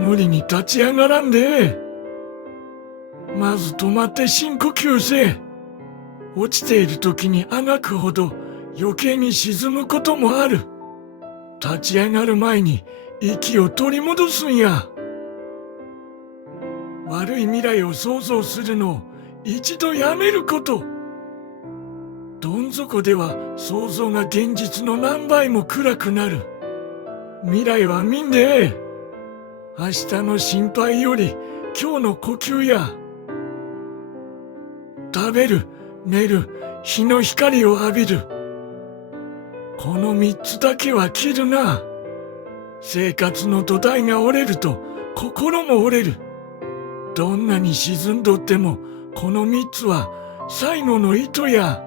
無理に立ち上がらんで。まず止まって深呼吸せ。落ちている時にあがくほど余計に沈むこともある。立ち上がる前に息を取り戻すんや。悪い未来を想像するのを一度やめること。どん底では想像が現実の何倍も暗くなる。未来は見んで。明日の心配より今日の呼吸や。食べる、寝る、日の光を浴びる。この三つだけは切るな。生活の土台が折れると心も折れる。どんなに沈んどってもこの三つは最後の糸や。